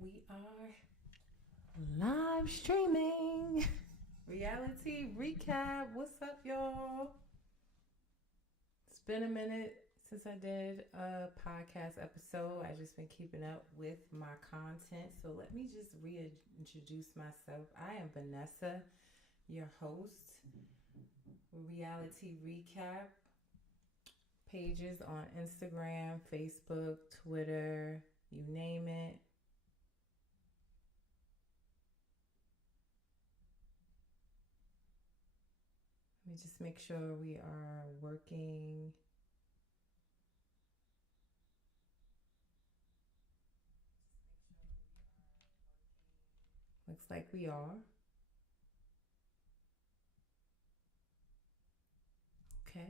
We are live streaming. Reality recap. What's up, y'all? It's been a minute since I did a podcast episode. I've just been keeping up with my content. So let me just reintroduce myself. I am Vanessa, your host. Reality recap. Pages on Instagram, Facebook, Twitter, you name it. Let me just make sure we are working. Looks like we are. Okay.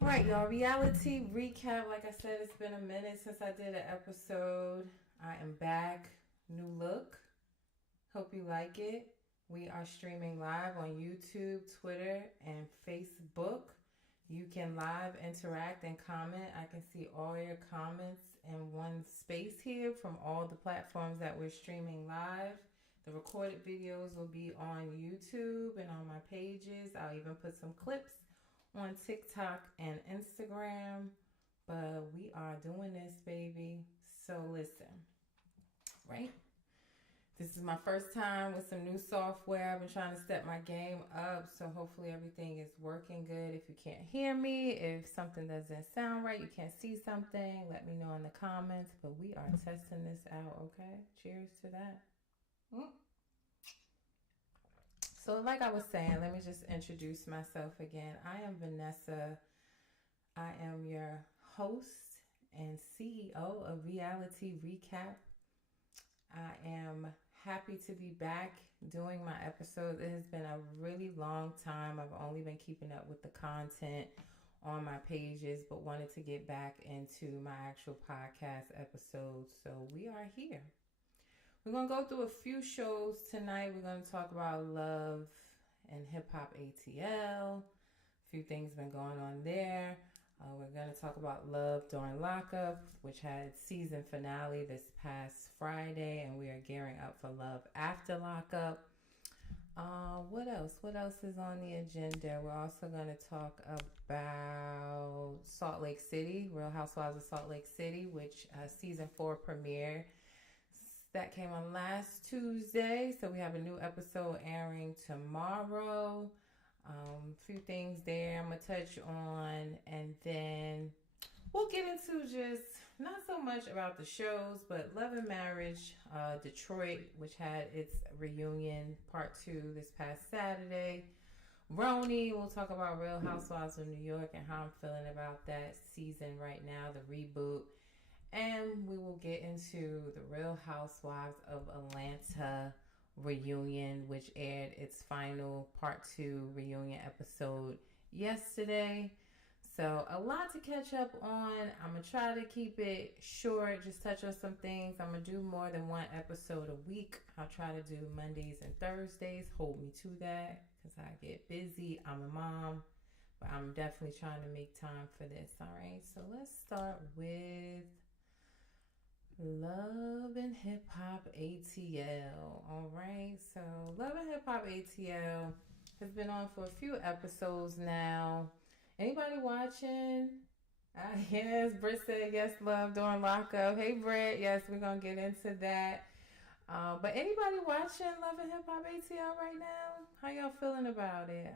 All right, y'all. Reality recap. Like I said, it's been a minute since I did an episode. I am back. New look. Hope you like it. We are streaming live on YouTube, Twitter, and Facebook. You can live interact and comment. I can see all your comments in one space here from all the platforms that we're streaming live. The recorded videos will be on YouTube and on my pages. I'll even put some clips on TikTok and Instagram. But we are doing this, baby. So listen, right? This is my first time with some new software. I've been trying to step my game up, so hopefully everything is working good. If you can't hear me, if something doesn't sound right, you can't see something, let me know in the comments. But we are testing this out, okay? Cheers to that. So like I was saying, let me just introduce myself again. I am Vanessa. I am your host and CEO of Reality Recap. I am happy to be back doing my episodes. It has been a really long time. I've only been keeping up with the content on my pages, but wanted to get back into my actual podcast episodes. So we are here. We're going to go through a few shows tonight. We're going to talk about love and hip hop ATL. A few things been going on there. We're going to talk about Love During Lockup, which had season finale this past Friday, and we are gearing up for Love After Lockup. What else? What else is on the agenda? We're also going to talk about Salt Lake City, Real Housewives of Salt Lake City, which season 4 premiere. That came on last Tuesday, so we have a new episode airing tomorrow. Few things there I'm gonna touch on, and then we'll get into just not so much about the shows, but Love and Marriage Detroit, which had its reunion part 2 this past Saturday. Roni, we'll talk about Real Housewives of New York and how I'm feeling about that season right now, the reboot. And we will get into the Real Housewives of Atlanta reunion, which aired its final part 2 reunion episode yesterday. So a lot to catch up on. I'm going to try to keep it short, just touch on some things. I'm going to do more than one episode a week. I'll try to do Mondays and Thursdays. Hold me to that because I get busy. I'm a mom, but I'm definitely trying to make time for this. All right. So let's start with Love and Hip Hop ATL. All right. So Love and Hip Hop ATL has been on for a few episodes now. Anybody watching? Yes, Britt said yes, Love During Lockup. Hey, Britt. Yes, we're going to get into that. But anybody watching Love and Hip Hop ATL right now? How y'all feeling about it?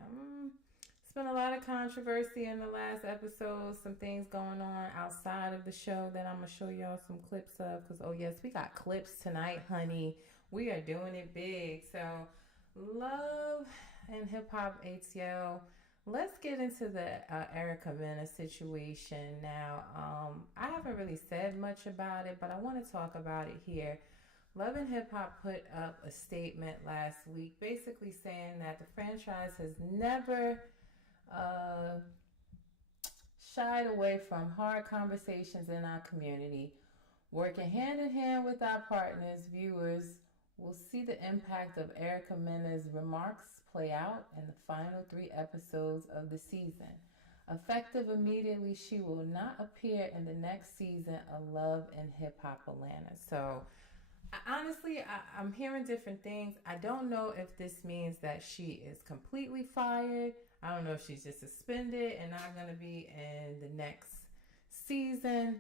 It's been a lot of controversy in the last episode. Some things going on outside of the show that I'm going to show y'all some clips of. Because, oh, yes, we got clips tonight, honey. We are doing it big. So, Love and Hip Hop ATL. Let's get into the Erica Mena situation now. I haven't really said much about it, but I want to talk about it here. Love and Hip Hop put up a statement last week basically saying that the franchise has never shied away from hard conversations in our community. Working hand in hand with our partners, viewers will see the impact of Erica Mena's remarks play out in the final 3 episodes of the season. Effective immediately, she will not appear in the next season of Love and Hip Hop Atlanta. So, I'm hearing different things. I don't know if this means that she is completely fired. I don't know if she's just suspended and not going to be in the next season.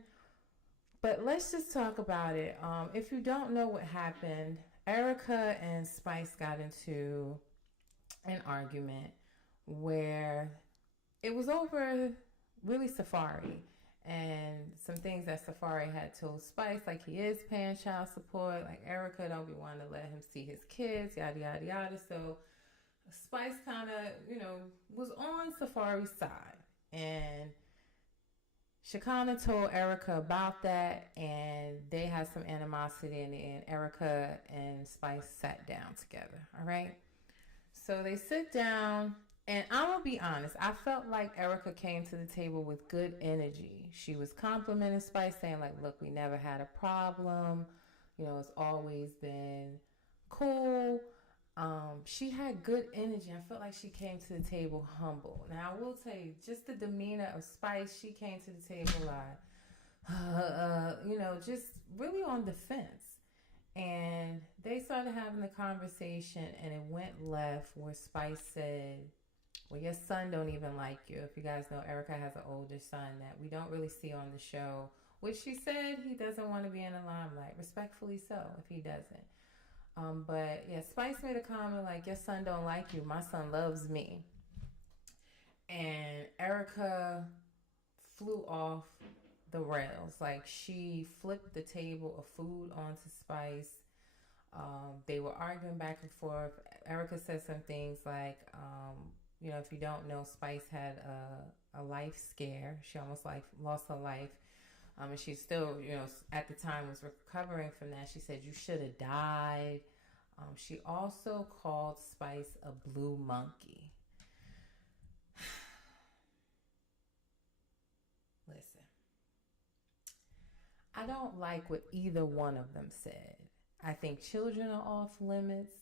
But let's just talk about it. If you don't know what happened, Erica and Spice got into an argument where it was over really Safari and some things that Safari had told Spice, like he is paying child support, like Erica don't be wanting to let him see his kids, yada yada yada. So Spice kind of, was on Safari's side, and Shakana told Erica about that, and they had some animosity in the end. Erica and Spice sat down together, all right? So they sit down, and I'm going to be honest. I felt like Erica came to the table with good energy. She was complimenting Spice, saying, like, look, we never had a problem. It's always been cool. She had good energy. I felt like she came to the table humble. Now, I will tell you, just the demeanor of Spice, she came to the table like, just really on the fence. And they started having the conversation, and it went left where Spice said, well, your son don't even like you. If you guys know, Erica has an older son that we don't really see on the show, which she said he doesn't want to be in the limelight. Respectfully so, if he doesn't. But yeah, Spice made a comment like, your son don't like you. My son loves me. And Erica flew off the rails. Like, she flipped the table of food onto Spice. They were arguing back and forth. Erica said some things like, if you don't know, Spice had a life scare. She almost lost her life. And she still, at the time was recovering from that. She said, you should have died. She also called Spice a blue monkey. Listen, I don't like what either one of them said. I think children are off limits.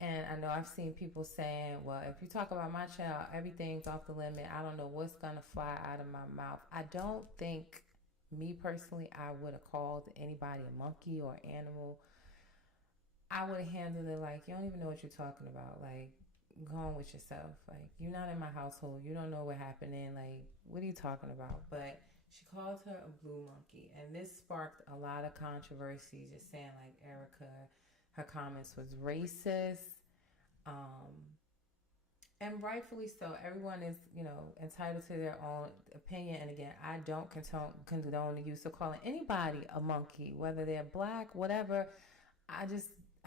And I know I've seen people saying, well, if you talk about my child, everything's off the limit. I don't know what's going to fly out of my mouth. I don't think, me personally, I would have called anybody a monkey or animal. I would have handled it like, you don't even know what you're talking about. Like, go on with yourself. Like, you're not in my household. You don't know what happened. Like, what are you talking about? But she called her a blue monkey. And this sparked a lot of controversy, just saying, like, Erica, her comments was racist. And rightfully so. Everyone is, entitled to their own opinion. And again, I don't condone the use of calling anybody a monkey, whether they're black, whatever. I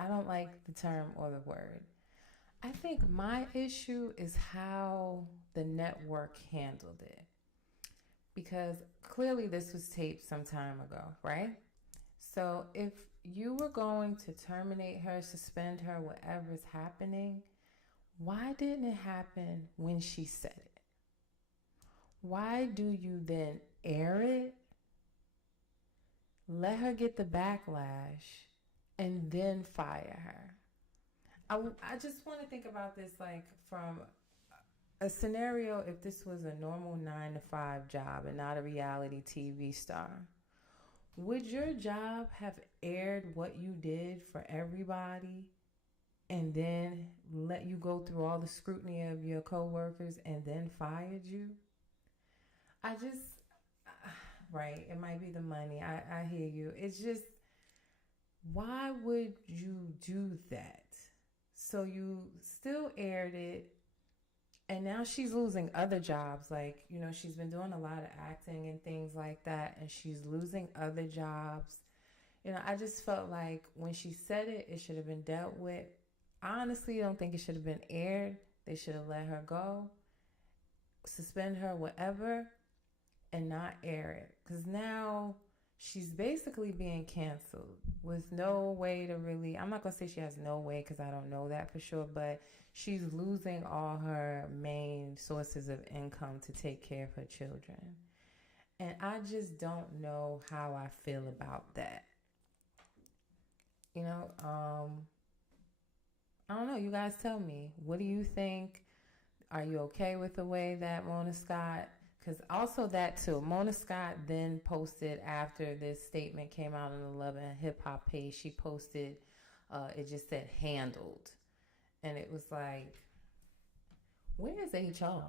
don't like the term or the word. I think my issue is how the network handled it. Because clearly this was taped some time ago, right? So if you were going to terminate her, suspend her, whatever's happening, why didn't it happen when she said it? Why do you then air it, let her get the backlash, and then fire her? I just want to think about this like from a scenario if this was a normal 9-to-5 job and not a reality TV star. Would your job have aired what you did for everybody and then let you go through all the scrutiny of your coworkers and then fired you? Right, it might be the money. I hear you. It's just, why would you do that? So you still aired it, and now she's losing other jobs. Like, she's been doing a lot of acting and things like that, and she's losing other jobs. I just felt like when she said it, it should have been dealt with. I honestly don't think it should have been aired. They should have let her go, suspend her, whatever, and not air it. Because now she's basically being canceled with no way to really, I'm not going to say she has no way because I don't know that for sure, but she's losing all her main sources of income to take care of her children. And I just don't know how I feel about that. I don't know. You guys tell me. What do you think? Are you okay with the way that Mona Scott because also that too. Mona Scott then posted after this statement came out on the Love and Hip Hop page. She posted, it just said handled, and it was like, where is HR?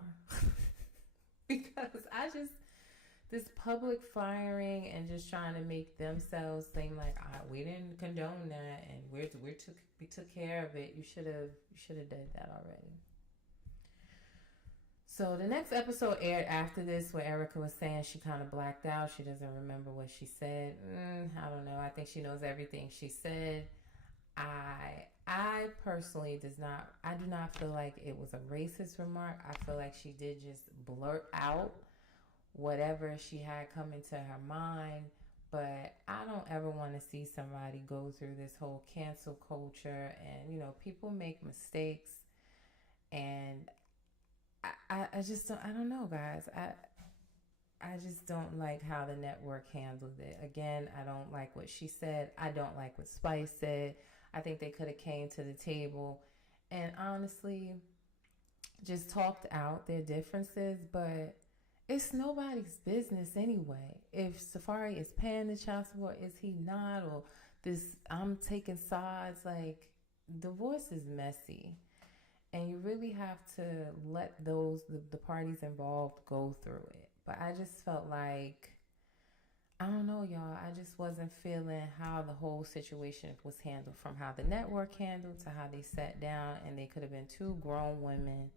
Because I just this public firing and just trying to make themselves seem like we didn't condone that and we took care of it. You should have done that already. So the next episode aired after this, where Erica was saying she kind of blacked out. She doesn't remember what she said. I don't know. I think she knows everything she said. I personally do not feel like it was a racist remark. I feel like she did just blurt out whatever she had come into her mind. But I don't ever want to see somebody go through this whole cancel culture, and people make mistakes, and I just don't, I don't know, guys. I just don't like how the network handled it. Again, I don't like what she said. I don't like what Spice said. I think they could have came to the table and honestly just talked out their differences, but it's nobody's business anyway. If Safari is paying the child support, is he not? Or this, I'm taking sides. Like, divorce is messy. And you really have to let the parties involved go through it. But I just felt like, I don't know, y'all. I just wasn't feeling how the whole situation was handled, from how the network handled to how they sat down, and they could have been two grown women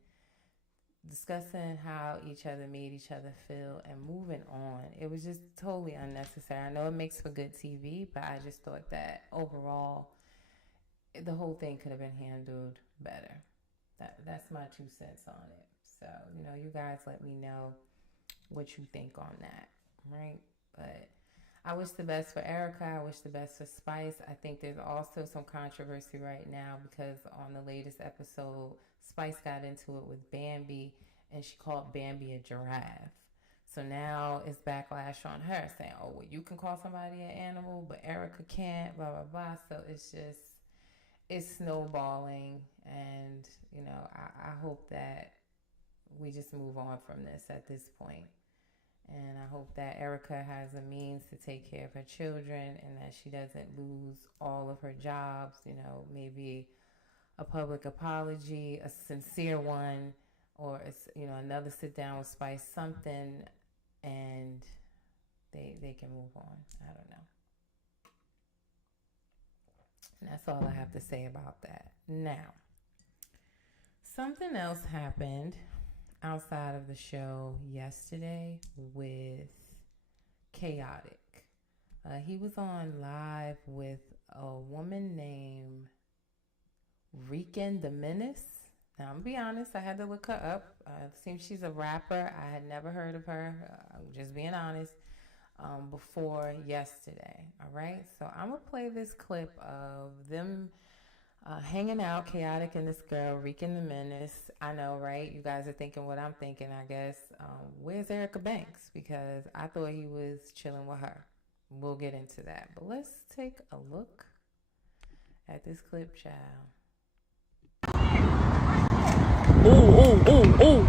discussing how each other made each other feel and moving on. It was just totally unnecessary. I know it makes for good TV, but I just thought that overall the whole thing could have been handled better. That's my 2 cents on it. So, you guys let me know what you think on that, right? But I wish the best for Erica. I wish the best for Spice. I think there's also some controversy right now because on the latest episode, Spice got into it with Bambi, and she called Bambi a giraffe. So now it's backlash on her saying, oh, well, you can call somebody an animal, but Erica can't, blah, blah, blah. So it's snowballing, and I hope that we just move on from this at this point. And I hope that Erica has a means to take care of her children and that she doesn't lose all of her jobs. Maybe a public apology, a sincere one, or another sit down with Spice, something, and they can move on. I don't know. And that's all I have to say about that. Now, something else happened outside of the show yesterday with Chaotic. He was on live with a woman named Rican the Menace. Now, I'm going to be honest, I had to look her up. It seems she's a rapper. I had never heard of her. I'm just being honest. Before yesterday. All right. So I'm going to play this clip of them hanging out, Chaotic and this girl, Rican the Menace. I know, right? You guys are thinking what I'm thinking, I guess. Where's Erica Banks? Because I thought he was chilling with her. We'll get into that. But let's take a look at this clip, child. Ooh, ooh, ooh, ooh.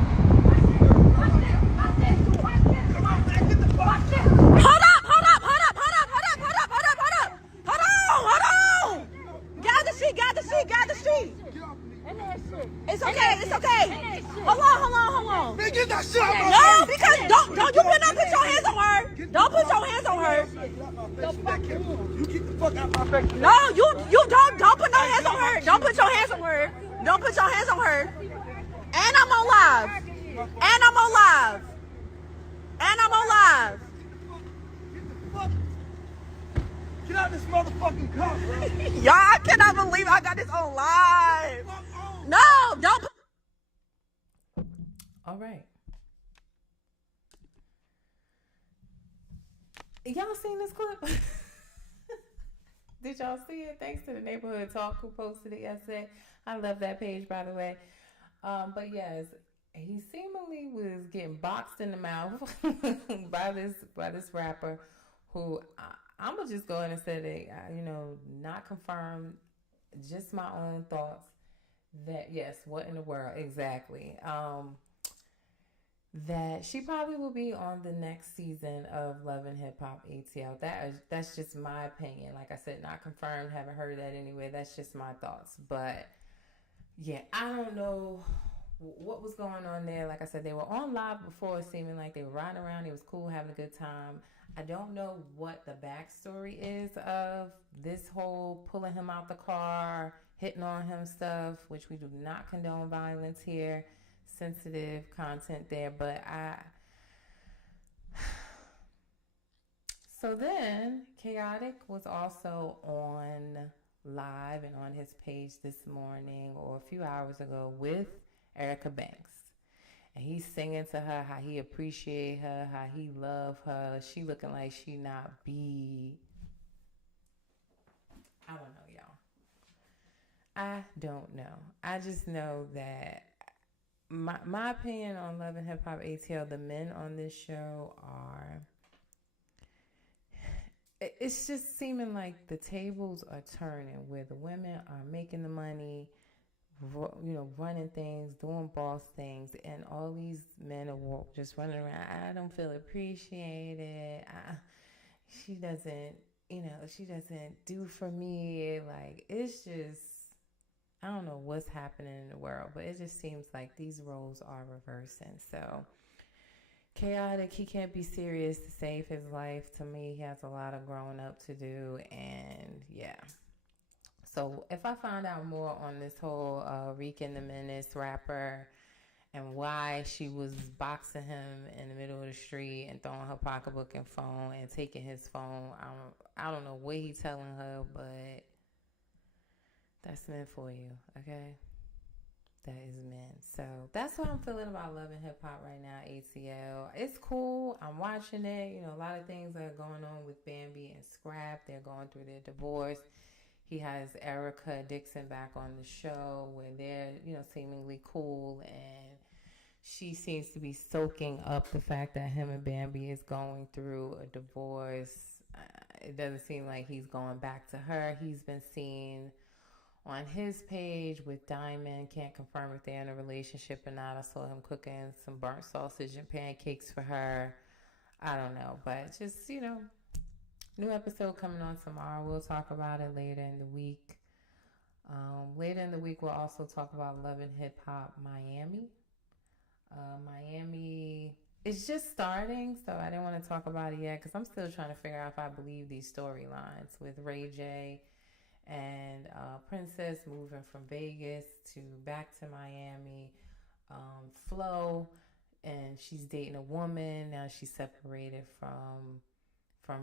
Gather sheet. It's okay, it's okay. Hold on. Man, get that shit out of my face. No, because don't you put your hands on her. Don't put your hands on her. You keep the fuck out of my face. No, you don't put no hands on her. Don't put your hands on her. Don't put your hands on her. And I'm on live. Get out this motherfucking car, bro. Y'all, I cannot believe I got this on live. No, don't. All right. Y'all seen this clip? Did y'all see it? Thanks to the Neighborhood Talk who posted it yesterday. I love that page, by the way. But yes, he seemingly was getting boxed in the mouth by this rapper who I'm gonna just go ahead and say that not confirmed, just my own thoughts. That yes, what in the world exactly? that she probably will be on the next season of Love and Hip Hop ATL. That's just my opinion. Like I said, not confirmed, haven't heard that anyway. That's just my thoughts. But yeah, I don't know what was going on there. Like I said, they were on live before, seeming like they were riding around. It was cool, having a good time. I don't know what the backstory is of this whole pulling him out the car, hitting on him stuff, which we do not condone violence here. Sensitive content there, but so then Chaotic was also on live and on his page this morning or a few hours ago with Erica Banks. And he's singing to her how he appreciate her, how he love her. She looking like she not be. I don't know, y'all. I don't know. I just know that my opinion on Love and Hip Hop ATL, the men on this show are. It's just seeming like the tables are turning where the women are making the money, running things, doing boss things, and all these men are just running around. I don't feel appreciated. She doesn't, she doesn't do for me. Like, it's just, I don't know what's happening in the world, but it just seems like these roles are reversing. So, Chaotic, he can't be serious to save his life. To me, he has a lot of growing up to do, and yeah. So if I find out more on this whole Rican the Menace rapper and why she was boxing him in the middle of the street and throwing her pocketbook and phone and taking his phone, I don't know what he's telling her, but that's meant for you, okay? That is men. So that's what I'm feeling about Love and Hip Hop right now, ATL. It's cool. I'm watching it. A lot of things are going on with Bambi and Scrap. They're going through their divorce. He has Erica Dixon back on the show where they're, seemingly cool, and she seems to be soaking up the fact that him and Bambi is going through a divorce. It doesn't seem like he's going back to her. He's been seen on his page with Diamond. Can't confirm if they're in a relationship or not. I saw him cooking some burnt sausage and pancakes for her. I don't know, but just, new episode coming on tomorrow. We'll talk about it later in the week. Later in the week, we'll also talk about Love and Hip Hop Miami. Miami is just starting, so I didn't want to talk about it yet because I'm still trying to figure out if I believe these storylines with Ray J and Princess moving from Vegas to back to Miami. Flo, and she's dating a woman. Now she's separated from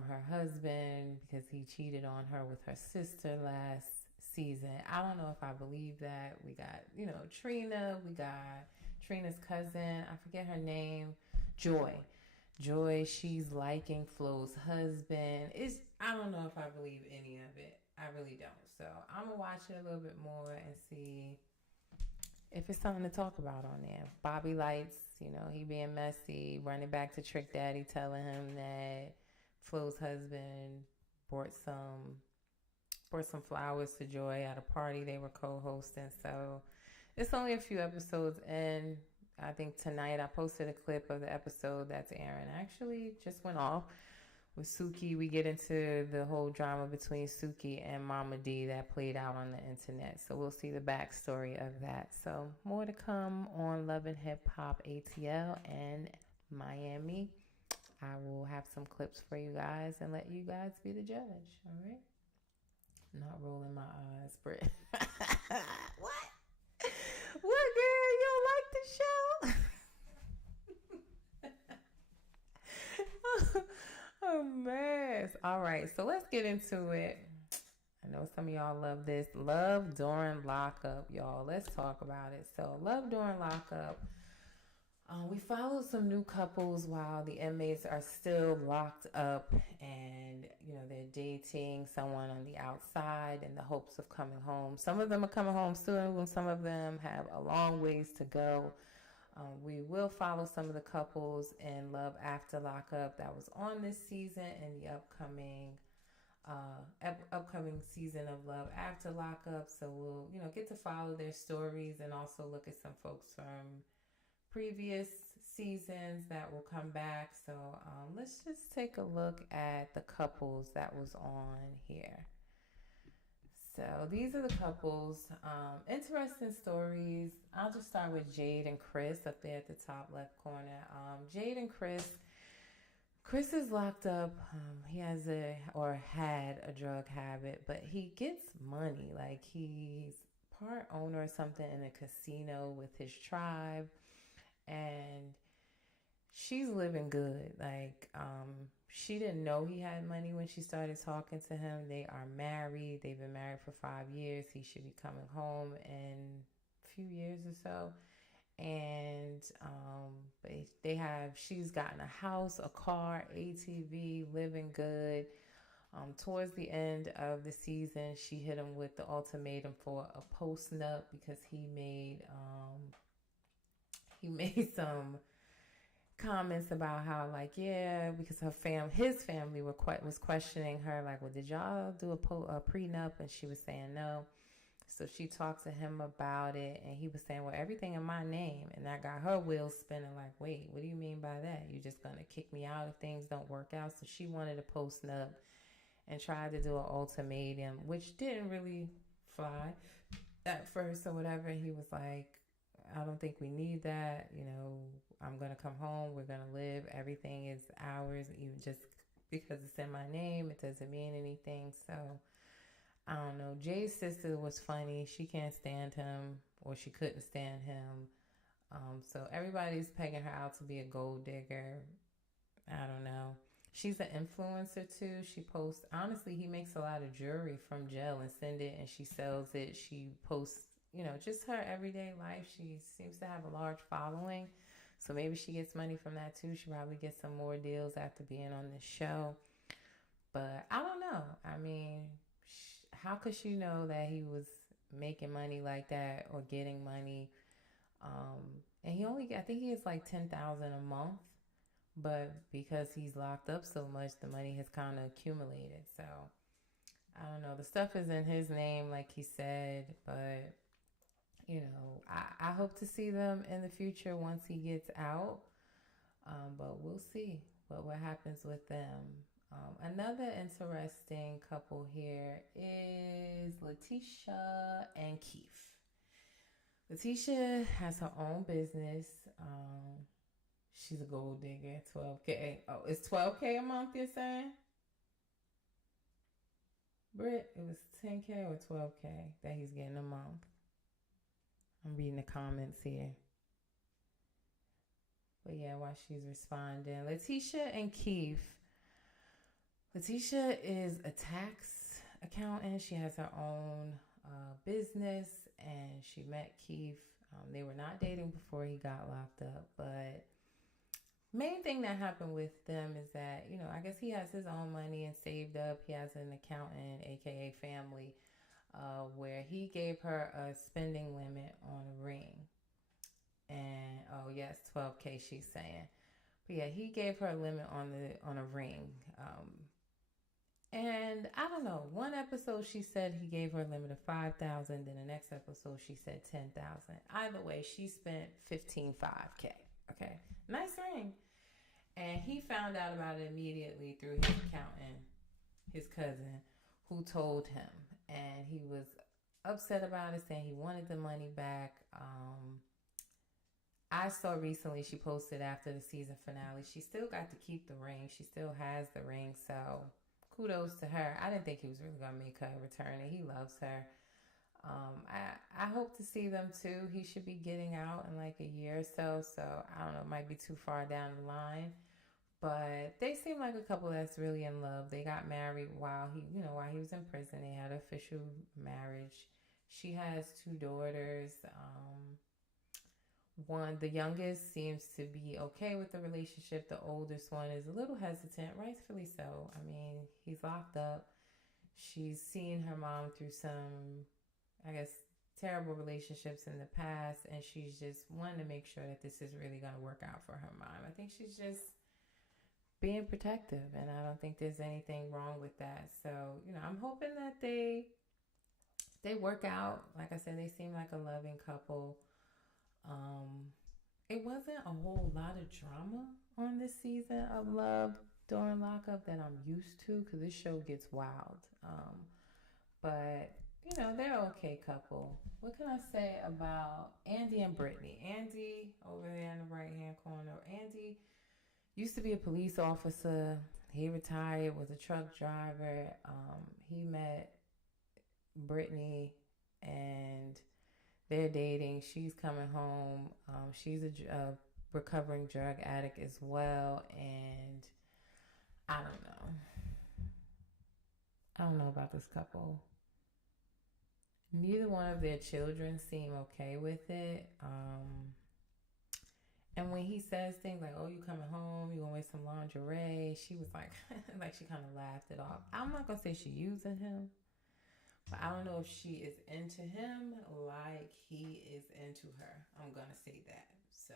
her husband because he cheated on her with her sister last season. I don't know if I believe that. We got, Trina. We got Trina's cousin. I forget her name. Joy, she's liking Flo's husband. I don't know if I believe any of it. I really don't. So I'm going to watch it a little bit more and see if it's something to talk about on there. Bobby Lights, he being messy, running back to Trick Daddy, telling him that Flo's husband brought some flowers to Joy at a party they were co-hosting. So it's only a few episodes in. I think tonight I posted a clip of the episode that's airing. Actually, just went off with Suki. We get into the whole drama between Suki and Mama D that played out on the internet. So we'll see the backstory of that. So more to come on Love and Hip Hop ATL and Miami. I will have some clips for you guys and let you guys be the judge. All right? Not rolling my eyes, Britt. What? What, girl? You don't like the show? A mess. All right, so let's get into it. I know some of y'all love this. Love during lockup, y'all. Let's talk about it. So, love during lockup. We followed some new couples while the inmates are still locked up and, they're dating someone on the outside in the hopes of coming home. Some of them are coming home soon, and some of them have a long ways to go. We will follow some of the couples in Love After Lockup that was on this season and the upcoming season of Love After Lockup. So we'll, get to follow their stories and also look at some folks from previous seasons that will come back. So let's just take a look at the couples that was on here. So these are the couples. Interesting stories. I'll just start with Jade and Chris up there at the top left corner. Jade and Chris. Chris is locked up. He has had a drug habit, but he gets money. Like he's part owner or something in a casino with his tribe, and she's living good. Like she didn't know he had money when she started talking to him. They are married. They've been married for 5 years. He should be coming home in a few years or so. And she's gotten a house, a car, ATV, living good. Towards the end of the season, she hit him with the ultimatum for a post nup because he made some comments about how, like, yeah, because his family was questioning her, like, well, did y'all do a prenup? And she was saying no. So she talked to him about it, and he was saying, well, everything in my name. And that got her wheels spinning, like, wait, what do you mean by that? You're just going to kick me out if things don't work out? So she wanted a post nup and tried to do an ultimatum, which didn't really fly at first or whatever. And he was like, I don't think we need that. You know, I'm going to come home. We're going to live. Everything is ours. Even just because it's in my name, it doesn't mean anything. So I don't know. Jay's sister was funny. She can't stand him, or she couldn't stand him. So everybody's pegging her out to be a gold digger. I don't know. She's an influencer too. She posts, honestly, he makes a lot of jewelry from gel and send it, and she sells it. She posts, just her everyday life. She seems to have a large following. So maybe she gets money from that too. She probably gets some more deals after being on this show. But I don't know. I mean, how could she know that he was making money like that or getting money? And I think he gets like $10,000 a month, but because he's locked up so much, the money has kind of accumulated. So I don't know. The stuff is in his name, like he said, but I hope to see them in the future once he gets out. But we'll see what happens with them. Another interesting couple here is Letitia and Keith. Letitia has her own business. She's a gold digger, 12K. Oh, it's 12K a month, you're saying? Britt, it was 10K or 12K that he's getting a month. I'm reading the comments here. But yeah, while she's responding, Letitia and Keith. Letitia is a tax accountant. She has her own business, and she met Keith. They were not dating before he got locked up, but main thing that happened with them is that, I guess he has his own money and saved up. He has an accountant, aka family, where he gave her a spending limit on a ring. And oh yes, 12K she's saying. But yeah, he gave her a limit on a ring. And I don't know, one episode she said he gave her a limit of 5,000, then the next episode she said 10,000. Either way, she spent 15.5K. Okay, nice ring. And he found out about it immediately through his accountant, his cousin, who told him. And he was upset about it, saying he wanted the money back. I saw recently she posted after the season finale, she still got to keep the ring. She still has the ring, so kudos to her. I didn't think he was really going to make her return it. He loves her. I hope to see them too. He should be getting out in like a year or so. So I don't know, it might be too far down the line. But they seem like a couple that's really in love. They got married while he was in prison. They had official marriage. She has 2 daughters. The youngest seems to be okay with the relationship. The oldest one is a little hesitant, rightfully so. I mean, he's locked up. She's seen her mom through some, I guess, terrible relationships in the past, and she's just wanting to make sure that this is really going to work out for her mom. I think she's just being protective, and I don't think there's anything wrong with that. So, I'm hoping that they work out. Like I said, they seem like a loving couple. it wasn't a whole lot of drama on this season of Love during lockup that I'm used to, because this show gets wild. But you know, they're an okay couple. What can I say about Andy and Brittany? Andy over there in the right hand corner. Andy used to be a police officer. He retired, was a truck driver. He met Brittany and they're dating. She's coming home. She's a recovering drug addict as well. And I don't know. I don't know about this couple. Neither one of their children seem okay with it. And when he says things like, "Oh, you coming home? You gonna wear some lingerie?" She was like, like she kind of laughed it off. I'm not gonna say she using him, but I don't know if she is into him like he is into her. I'm gonna say that. So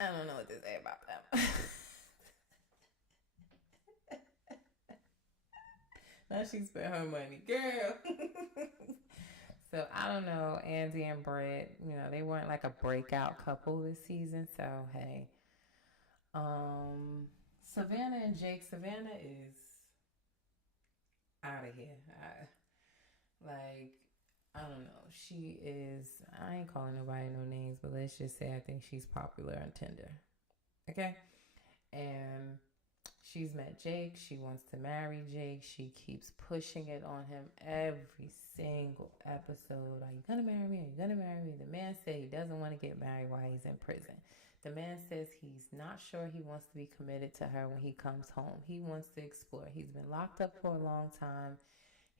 I don't know what to say about them. Now she spent her money, girl. So I don't know, Andy and Brett, you know, they weren't like a breakout couple this season. So hey, Savannah and Jake. Savannah is out of here. I don't know. She is. I ain't calling nobody no names, but let's just say I think she's popular on Tinder. Okay, and she's met Jake. She wants to marry Jake. She keeps pushing it on him every single episode. Are you gonna marry me? Are you gonna marry me? The man said he doesn't want to get married while he's in prison. The man says he's not sure he wants to be committed to her when he comes home. He wants to explore. He's been locked up for a long time.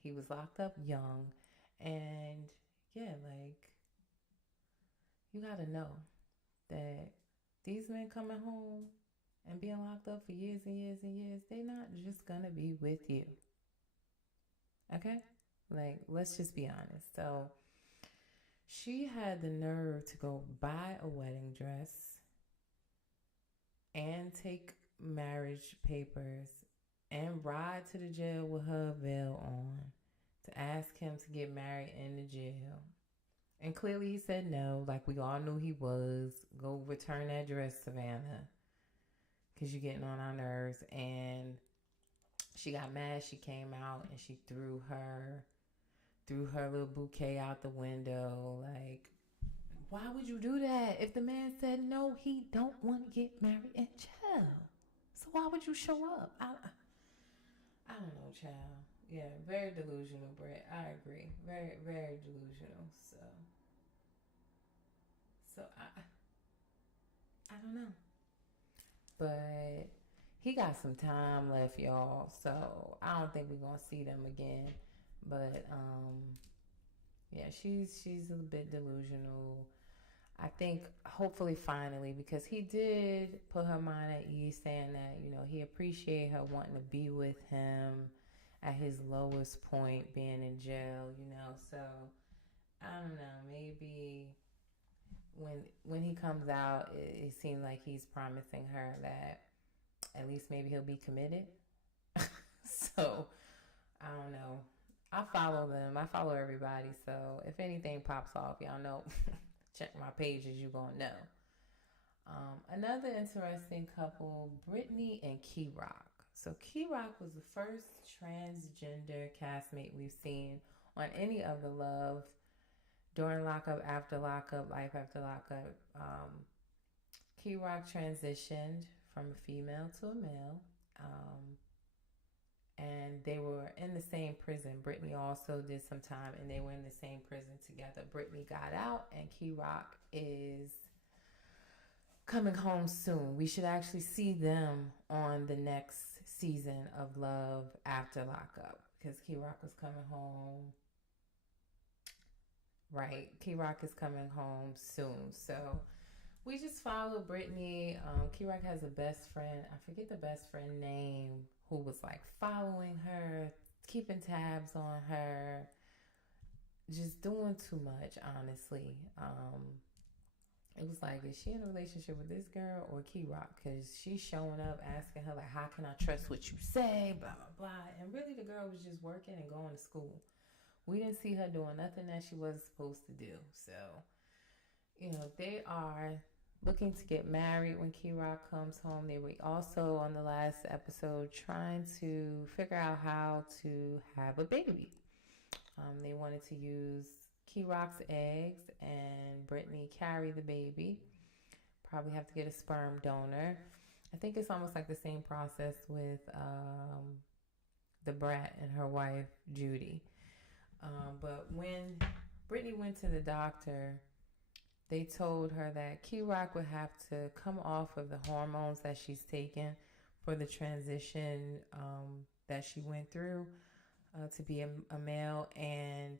He was locked up young. And yeah, like, you gotta know that these men coming home and being locked up for years and years and years, they're not just gonna be with you. Okay? Like, let's just be honest. So, she had the nerve to go buy a wedding dress and take marriage papers and ride to the jail with her veil on to ask him to get married in the jail. And clearly he said no, like we all knew he was. Go return that dress, Savannah, because you're getting on our nerves. And she got mad. She came out and she threw her little bouquet out the window. Like, why would you do that? If the man said no, he don't want to get married in jail. So why would you show up? I don't know, child. Yeah, very delusional, Brett. I agree. Very, very delusional. So I don't know. But he got some time left, y'all. So I don't think we're gonna see them again. But yeah, she's a bit delusional. I think hopefully finally, because he did put her mind at ease, saying that, you know, he appreciated her wanting to be with him at his lowest point, being in jail, you know. So I don't know, maybe when he comes out, it seems like he's promising her that at least maybe he'll be committed. So I don't know. I follow them. I follow everybody. So if anything pops off, y'all know, check my pages, you gonna know. Another interesting couple, Brittany and Key Rock. So Key Rock was the first transgender castmate we've seen on any of the Love during lockup, after lockup, life after lockup. Key Rock transitioned from a female to a male. And they were in the same prison. Brittany also did some time, and they were in the same prison together. Brittany got out, and Key Rock is coming home soon. We should actually see them on the next season of Love After Lockup, because Key Rock was coming home. Right, Key Rock is coming home soon. So we just follow Brittany. Key Rock has a best friend. I forget the best friend name, who was like following her, keeping tabs on her, just doing too much, honestly. It was like, is she in a relationship with this girl or Key Rock? Because she's showing up asking her, like, how can I trust what you say, blah, blah, blah. And really the girl was just working and going to school. We didn't see her doing nothing that she was supposed to do. So, they are looking to get married when Key Rock comes home. They were also on the last episode trying to figure out how to have a baby. They wanted to use Key Rock's eggs and Brittany carry the baby. Probably have to get a sperm donor. I think it's almost like the same process with the brat and her wife, Judy. But when Brittany went to the doctor, they told her that Key Rock would have to come off of the hormones that she's taken for the transition that she went through to be a male, and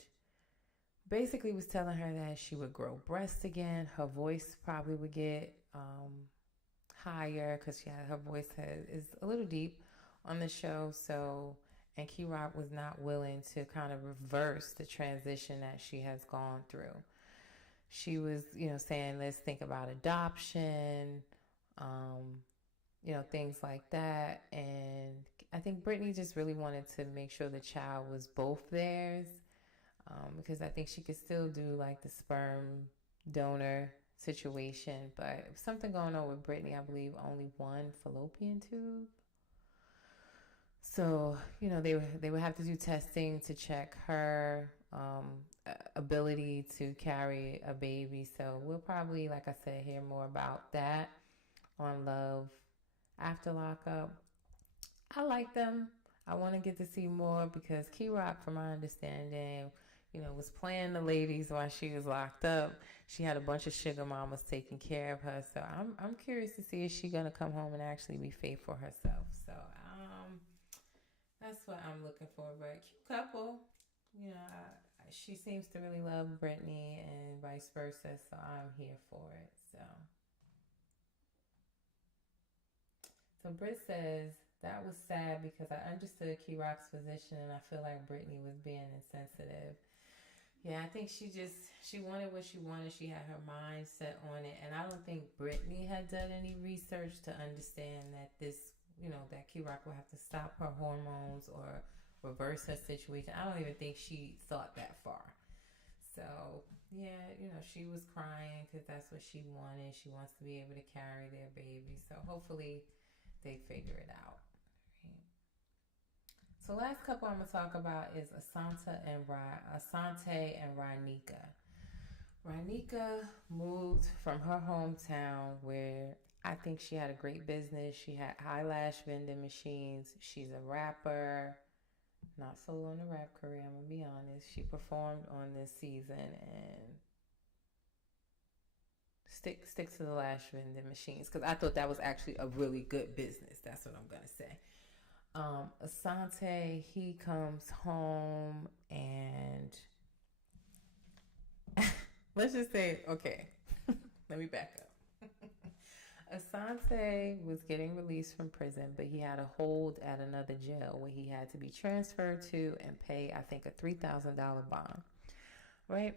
basically was telling her that she would grow breasts again. Her voice probably would get higher because her voice is a little deep on the show. So, and Key Rock was not willing to kind of reverse the transition that she has gone through. She was, saying, let's think about adoption, things like that. And I think Brittany just really wanted to make sure the child was both theirs, because I think she could still do like the sperm donor situation. But something going on with Brittany, I believe only one fallopian tube. So, they would have to do testing to check her ability to carry a baby. So we'll probably, like I said, hear more about that on Love After Lockup. I like them. I want to get to see more because Key Rock, from my understanding, was playing the ladies while she was locked up. She had a bunch of sugar mamas taking care of her. So I'm curious to see if she's going to come home and actually be faithful herself. So that's what I'm looking for. But cute couple. She seems to really love Brittany and vice versa. So I'm here for it. So Britt says, that was sad because I understood Key Rock's position and I feel like Brittany was being insensitive. Yeah, I think she wanted what she wanted. She had her mind set on it. And I don't think Brittany had done any research to understand that that Key Rock would have to stop her hormones or reverse her situation. I don't even think she thought that far. So, yeah, she was crying because that's what she wanted. She wants to be able to carry their baby. So hopefully they figure it out. Right? So last couple I'm going to talk about is Asante and Ranika. Ranika moved from her hometown where I think she had a great business. She had eyelash vending machines. She's a rapper. Not sold on the rap career, I'm going to be honest. She performed on this season and stick to the lash vending machines because I thought that was actually a really good business. That's what I'm going to say. Asante, he comes home and let's just say, okay, let me back up. Asante was getting released from prison, but he had a hold at another jail where he had to be transferred to and pay, I think, a $3,000 bond, right?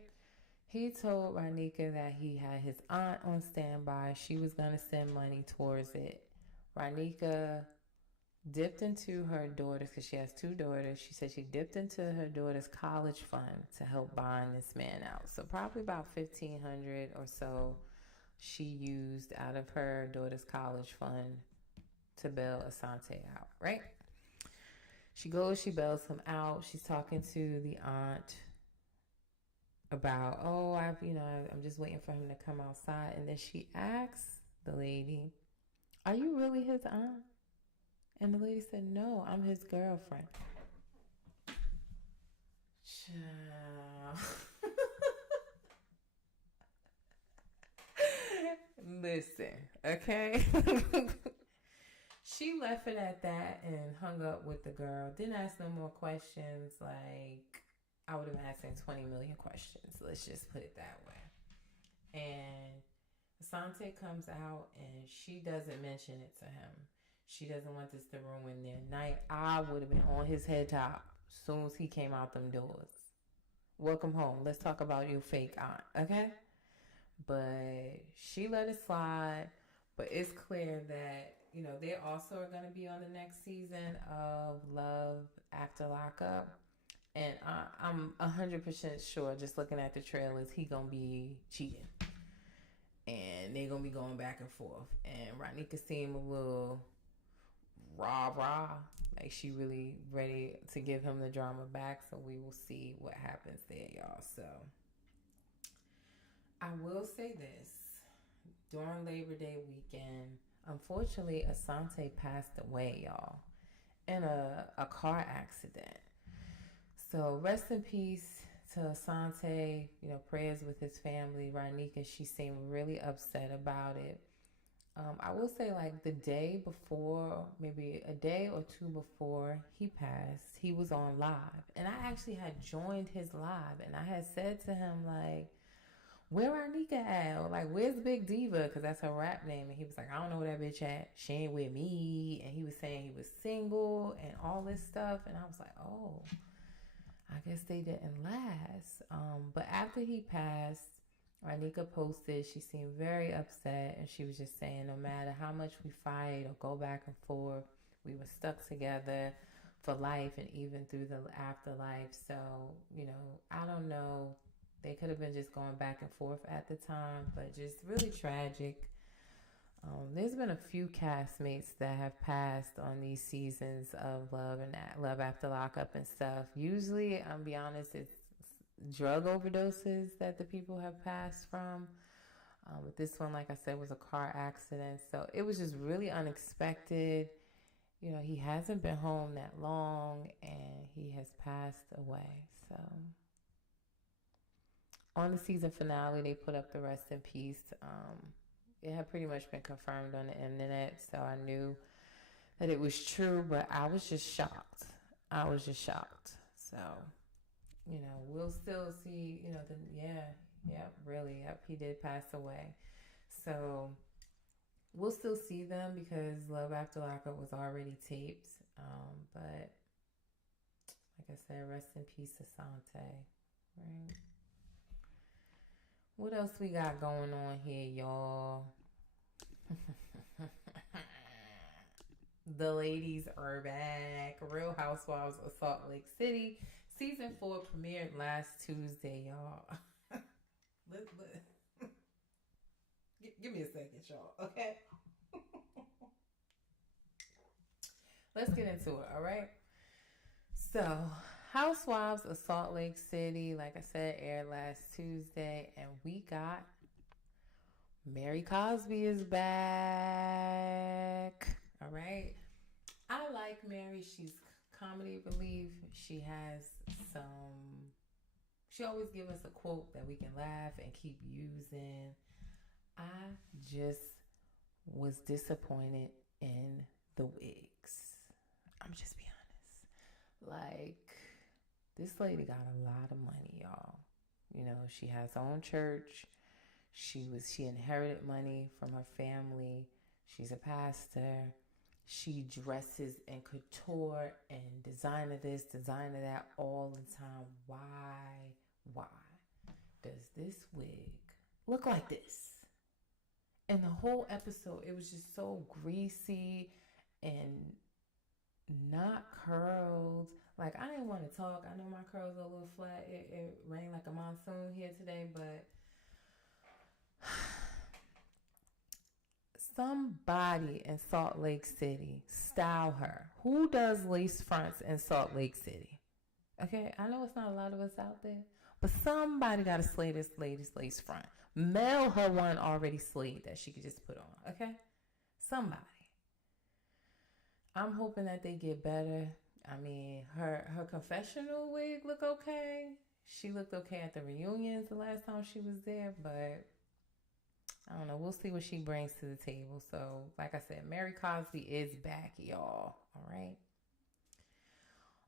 He told Ranika that he had his aunt on standby. She was going to send money towards it. Ranika dipped into her daughter's, because she has two daughters. She said she dipped into her daughter's college fund to help bond this man out. So probably about $1,500 or so she used out of her daughter's college fund to bail Asante out, right? She goes, she bails him out. She's talking to the aunt about, I'm just waiting for him to come outside. And then she asks the lady, are you really his aunt? And the lady said, no, I'm his girlfriend. Child. Listen, okay? She left it at that and hung up with the girl. Didn't ask no more questions. Like, I would have asked him 20 million questions. Let's just put it that way. And Asante comes out and she doesn't mention it to him. She doesn't want this to ruin their night. I would have been on his head top as soon as he came out them doors. Welcome home. Let's talk about your fake aunt, okay? But she let it slide. But it's clear that, they also are going to be on the next season of Love After Lockup. And I'm 100% sure, just looking at the trailers, he gonna be cheating. And they gonna be going back and forth. And Ronika seemed a little rah-rah. Like she really ready to give him the drama back. So we will see what happens there, y'all. So I will say this. During Labor Day weekend, unfortunately, Asante passed away, y'all, in a car accident. So rest in peace to Asante. You know, prayers with his family. Ronika, she seemed really upset about it. I will say, like, the day before, maybe a day or two before he passed, he was on live. And I actually had joined his live. And I had said to him, like, where Ronika at? Or, like, where's Big Diva? Because that's her rap name. And he was like, I don't know where that bitch at. She ain't with me. And he was saying he was single and all this stuff. And I was like, oh, I guess they didn't last. But after he passed, Ronika posted, she seemed very upset, and she was just saying no matter how much we fight or go back and forth, we were stuck together for life and even through the afterlife. So, you know, I don't know. They could have been just going back and forth at the time, but just really tragic. There's been a few castmates that have passed on these seasons of Love and Love After Lockup and stuff. Usually, I'll be honest, it's drug overdoses that the people have passed from. But this one, like I said, was a car accident. So it was just really unexpected. You know, he hasn't been home that long and he has passed away. So on the season finale, they put up the rest in peace. It had pretty much been confirmed on the internet, so I knew that it was true, but I was just shocked. So, you know, we'll still see, you know, he did pass away. So we'll still see them because Love After Lockup was already taped. But like I said, rest in peace, Asante. Right? What else we got going on here, y'all? The ladies are back. Real Housewives of Salt Lake City. Season 4 premiered last Tuesday, y'all. Give me a second, y'all, okay? Let's get into it, all right? So, Housewives of Salt Lake City, like I said, aired last Tuesday, and we got Mary Cosby is back. All right. I like Mary. She's comedy relief. She always gives us a quote that we can laugh and keep using. I just was disappointed in the wigs. I'm just being honest. Like, this lady got a lot of money, y'all. You know, she has her own church. She inherited money from her family. She's a pastor. She dresses in couture and designer this, designer that all the time. Why does this wig look like this? And the whole episode, it was just so greasy and not curled. Like, I didn't want to talk. I know my curls are a little flat. It rained like a monsoon here today, but somebody in Salt Lake City style her. Who does lace fronts in Salt Lake City? Okay, I know it's not a lot of us out there, but somebody got to slay this lady's lace front. Mail her one already slayed that she could just put on, okay? Somebody. I'm hoping that they get better. I mean, her confessional wig look okay. She looked okay at the reunions the last time she was there, but I don't know. We'll see what she brings to the table. So, like I said, Mary Cosby is back, y'all. All right.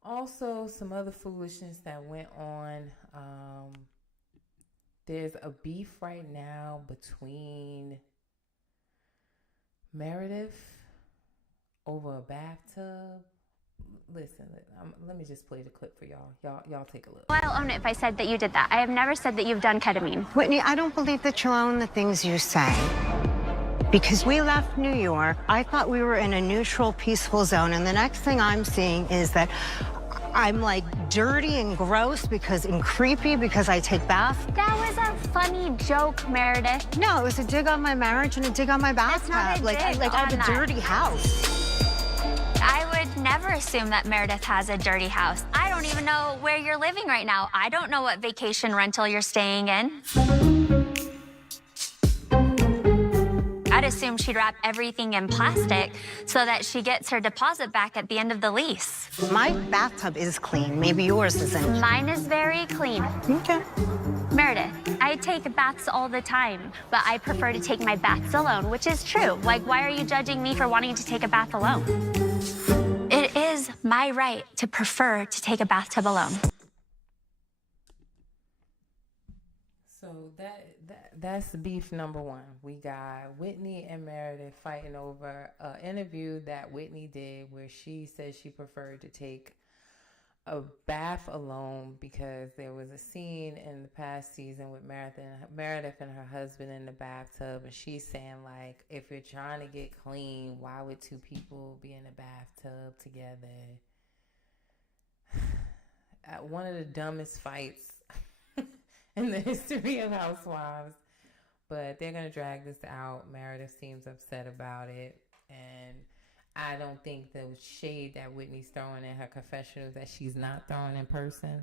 Also, some other foolishness that went on. There's a beef right now between Meredith over a bathtub. Listen, let me just play the clip for y'all. Y'all take a look. Well, I'll own it if I said that you did that. I have never said that you've done ketamine. Whitney, I don't believe that you own the things you say. Because we left New York, I thought we were in a neutral, peaceful zone, and the next thing I'm seeing is that I'm like dirty and gross and creepy because I take baths. That was a funny joke, Meredith. No, it was a dig on my marriage and a dig on my bathtub. That's not a like dig I have on a dirty house. I would never assume that Meredith has a dirty house. I don't even know where you're living right now. I don't know what vacation rental you're staying in. I'd assume she'd wrap everything in plastic so that she gets her deposit back at the end of the lease. My bathtub is clean. Maybe yours isn't. Mine is very clean. Okay. Meredith, I take baths all the time, but I prefer to take my baths alone, which is true. Like, why are you judging me for wanting to take a bath alone? It is my right to prefer to take a bathtub alone. So that's beef number one. We got Whitney and Meredith fighting over an interview that Whitney did where she said she preferred to take a bath alone because there was a scene in the past season with Meredith and her husband in the bathtub, and she's saying, like, if you're trying to get clean, why would two people be in a bathtub together? At one of the dumbest fights in the history of Housewives. But they're going to drag this out. Meredith seems upset about it. And I don't think the shade that Whitney's throwing in her confessionals that she's not throwing in person,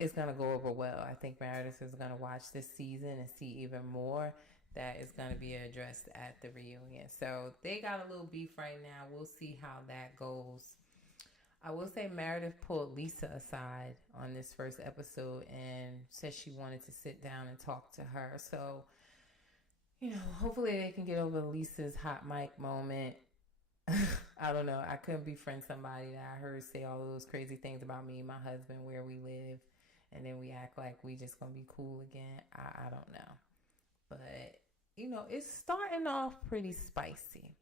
is going to go over well. I think Meredith is going to watch this season and see even more that is going to be addressed at the reunion. So they got a little beef right now. We'll see how that goes. I will say Meredith pulled Lisa aside on this first episode and said she wanted to sit down and talk to her. So, hopefully they can get over Lisa's hot mic moment. I don't know. I couldn't befriend somebody that I heard say all of those crazy things about me and my husband, where we live, and then we act like we just going to be cool again. I don't know. But, it's starting off pretty spicy.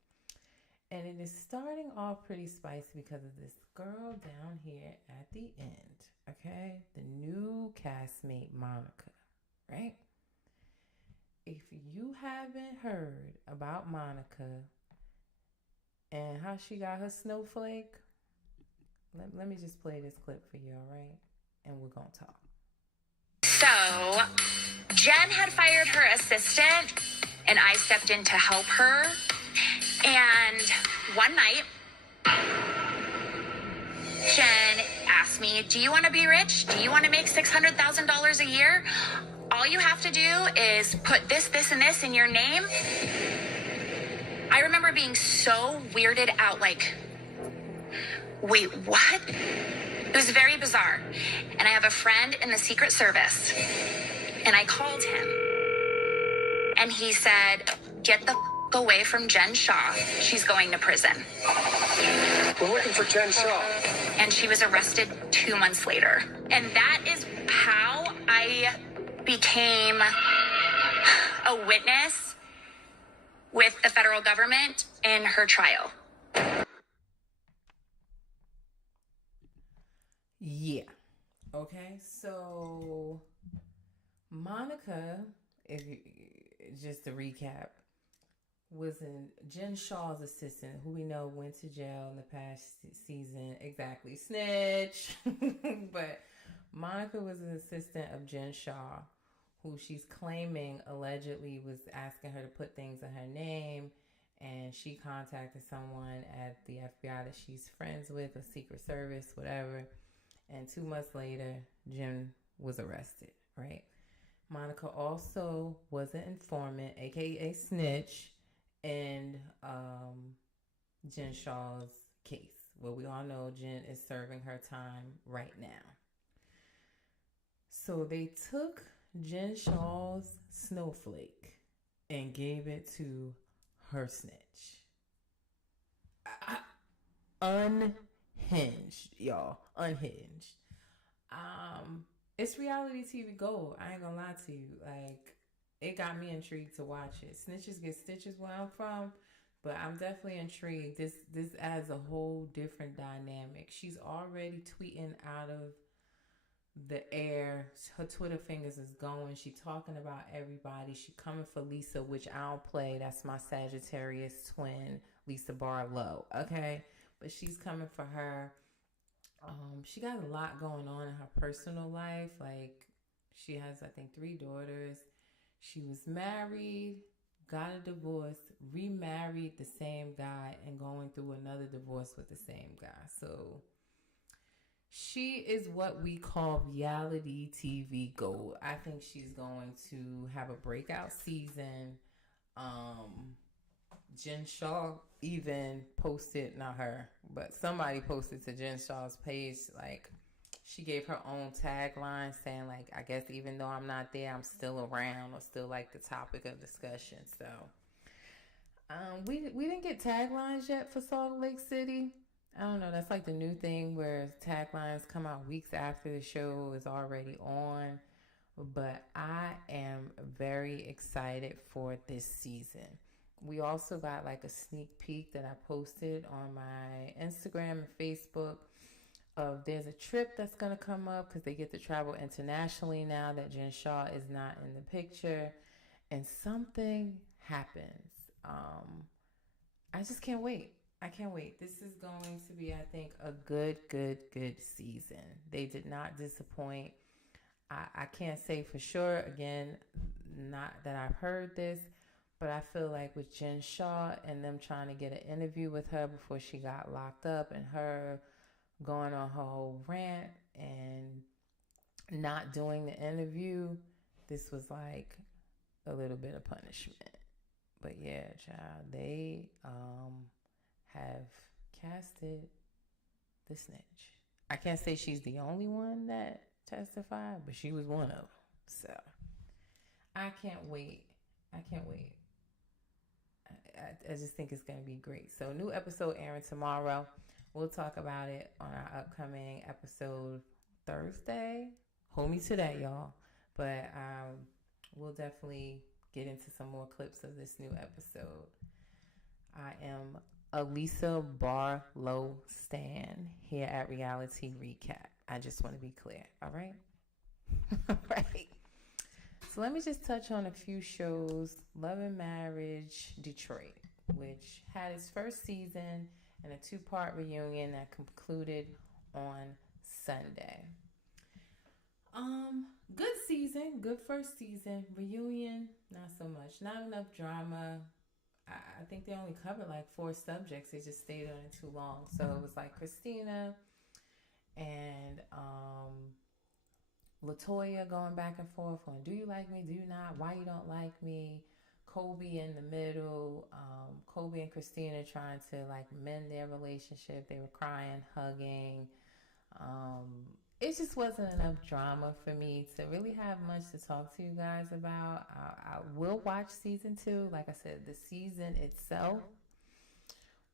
And it is starting off pretty spicy because of this girl down here at the end, okay? The new castmate, Monica, right? If you haven't heard about Monica and how she got her snowflake, let me just play this clip for you, all right? And we're going to talk. So, Jen had fired her assistant, and I stepped in to help her. And one night, Jen asked me, do you want to be rich? Do you want to make $600,000 a year? All you have to do is put this, this, and this in your name. I remember being so weirded out, like, wait, what? It was very bizarre. And I have a friend in the Secret Service, and I called him. And he said, get the away from Jen Shaw. She's going to prison. We're looking for Jen Shaw. And she was arrested 2 months later. And that is how I became a witness with the federal government in her trial. Yeah. Okay, so Monica, just to recap, was in Jen Shaw's assistant, who we know went to jail in the past season. Exactly. Snitch. But Monica was an assistant of Jen Shaw, who she's claiming allegedly was asking her to put things in her name. And she contacted someone at the FBI that she's friends with, a Secret Service, whatever. And 2 months later, Jen was arrested, right? Monica also was an informant, aka snitch, in Jen Shaw's case. Well, we all know Jen is serving her time right now. So they took Jen Shaw's snowflake and gave it to her snitch. Unhinged, y'all. Unhinged. It's reality TV gold. I ain't gonna lie to you. Like, it got me intrigued to watch it. Snitches get stitches where I'm from, but I'm definitely intrigued. This adds a whole different dynamic. She's already tweeting out of the air. Her Twitter fingers is going. She talking about everybody. She coming for Lisa, which I don't play. That's my Sagittarius twin, Lisa Barlow. Okay, but she's coming for her. She got a lot going on in her personal life. Like, she has, I think, 3 daughters. She was married, got a divorce, remarried the same guy, and going through another divorce with the same guy. So she is what we call reality TV gold. I think she's going to have a breakout season. Jen Shaw even posted, not her, but somebody posted to Jen Shaw's page, like, she gave her own tagline saying, like, I guess even though I'm not there, I'm still around or still like the topic of discussion. So we didn't get taglines yet for Salt Lake City. I don't know. That's like the new thing where taglines come out weeks after the show is already on. But I am very excited for this season. We also got like a sneak peek that I posted on my Instagram and Facebook of there's a trip that's going to come up because they get to travel internationally now that Jen Shaw is not in the picture, and something happens. I just can't wait. I can't wait. This is going to be, I think, a good season. They did not disappoint. I can't say for sure, again, not that I've heard this, but I feel like with Jen Shaw and them trying to get an interview with her before she got locked up, and her going on her whole rant and not doing the interview, this was like a little bit of punishment. But yeah, child, they have casted the snitch. I can't say she's the only one that testified, but she was one of them. So I can't wait. I just think it's going to be great. So new episode airing tomorrow. We'll talk about it on our upcoming episode Thursday. Hold me to that, y'all. But we'll definitely get into some more clips of this new episode. I am Elisa Barlow Stan here at Reality Recap. I just want to be clear. All right? All right. So let me just touch on a few shows. Love and Marriage Detroit, which had its first season and a 2-part reunion that concluded on Sunday. Good season, good first season. Reunion, not so much. Not enough drama. I think they only covered like 4 subjects. They just stayed on it too long. So it was like Christina and LaToya going back and forth on, do you like me, do you not, why you don't like me. Kobe in the middle. Kobe and Christina trying to like mend their relationship. They were crying, hugging. It just wasn't enough drama for me to really have much to talk to you guys about. I will watch season 2. Like I said, the season itself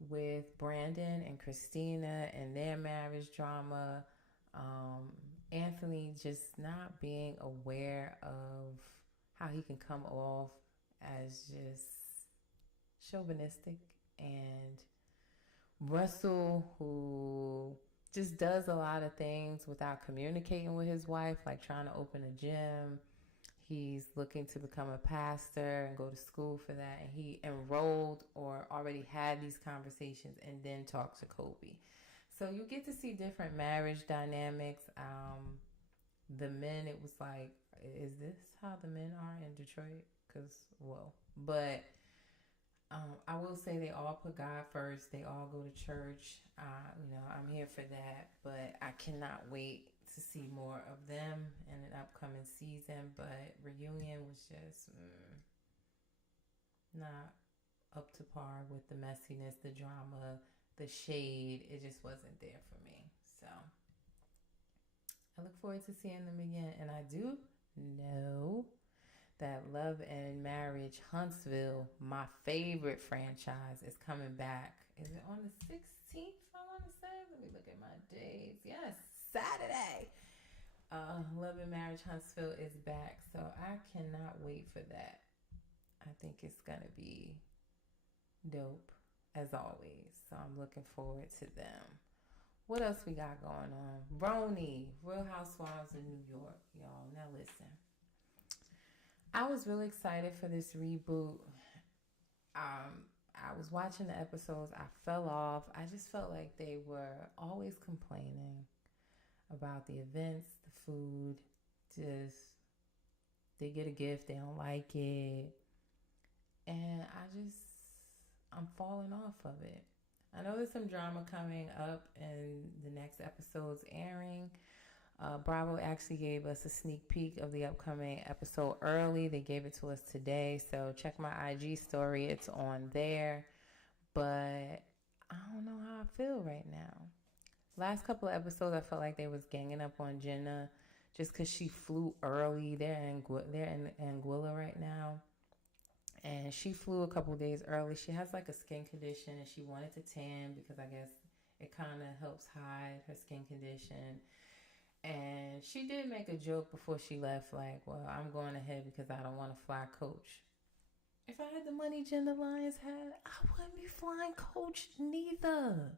with Brandon and Christina and their marriage drama. Anthony just not being aware of how he can come off as just chauvinistic, and Russell, who just does a lot of things without communicating with his wife, like trying to open a gym. He's looking to become a pastor and go to school for that, and he enrolled or already had these conversations and then talked to Kobe. So you get to see different marriage dynamics. The men, it was like, is this how the men are in Detroit? Because, whoa. But I will say they all put God first. They all go to church. I'm here for that. But I cannot wait to see more of them in an upcoming season. But Reunion was just not up to par with the messiness, the drama, the shade. It just wasn't there for me. So I look forward to seeing them again. And I do know that Love and Marriage Huntsville, my favorite franchise, is coming back. Is it on the 16th, I want to say? Let me look at my days. Yes, Saturday. Love and Marriage Huntsville is back. So I cannot wait for that. I think it's going to be dope, as always. So I'm looking forward to them. What else we got going on? Roni, Real Housewives of New York. Y'all, now listen. I was really excited for this reboot. I was watching the episodes. I fell off. I just felt like they were always complaining. about the events, the food. Just they get a gift, they don't like it, and I'm falling off of it. I know there's some drama coming up and the next episode's airing. Bravo actually gave us a sneak peek of the upcoming episode early. They gave it to us today, so check my IG story. It's on there. But I don't know how I feel right now. Last couple of episodes, I felt like they was ganging up on Jenna just because she flew early. They're in Anguilla right now. And she flew a couple days early. She has like a skin condition and she wanted to tan because I guess it kind of helps hide her skin condition. And she did make a joke before she left, like, well, I'm going ahead because I don't want to fly coach. If I had the money Jenna Lyons had, I wouldn't be flying coach neither.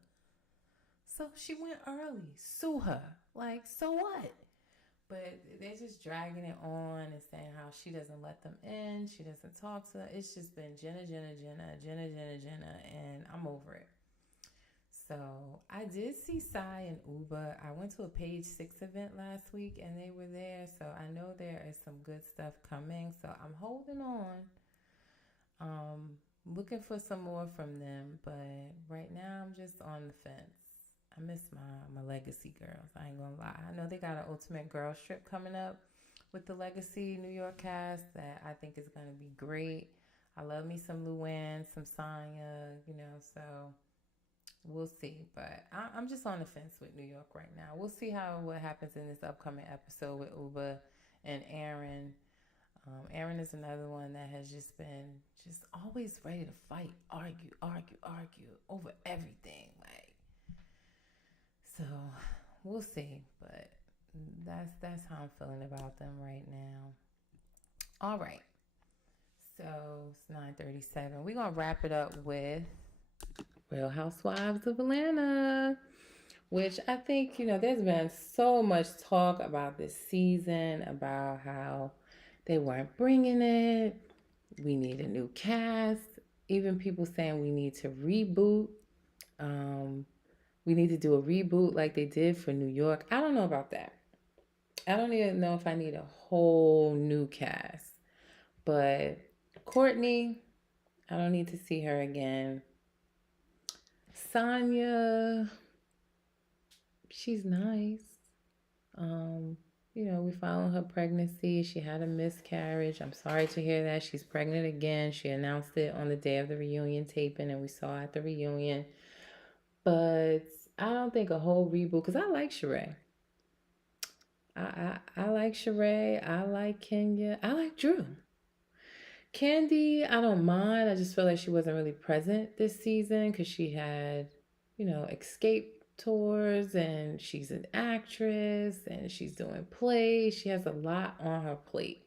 So she went early. Sue her. Like, so what? But they're just dragging it on and saying how she doesn't let them in. She doesn't talk to them. It's just been Jenna, and I'm over it. So I did see Psy and Uba. I went to a Page 6 event last week and they were there. So I know there is some good stuff coming. So I'm holding on. Looking for some more from them. But right now I'm just on the fence. I miss my Legacy girls. I ain't gonna lie. I know they got an Ultimate Girl Trip coming up with the Legacy New York cast that I think is gonna be great. I love me some Luann, some Sonya, so we'll see. But I'm just on the fence with New York right now. We'll see what happens in this upcoming episode with Uba and Aaron. Aaron is another one that has just been always ready to fight, argue over everything. So we'll see, but that's how I'm feeling about them right now. All right, so it's 9:37. We're gonna wrap it up with Real Housewives of Atlanta, which I think there's been so much talk about this season about how they weren't bringing it. We need a new cast. Even people saying we need to reboot. We need to do a reboot like they did for New York. I don't know about that. I don't even know if I need a whole new cast. But Courtney, I don't need to see her again. Sonya, she's nice. We followed her pregnancy. She had a miscarriage. I'm sorry to hear that. She's pregnant again. She announced it on the day of the reunion taping, and we saw at the reunion. But I don't think a whole reboot, because I like Sheree. I like Sheree. I like Kenya. I like Drew. Candy, I don't mind. I just feel like she wasn't really present this season because she had, escape tours and she's an actress and she's doing plays. She has a lot on her plate.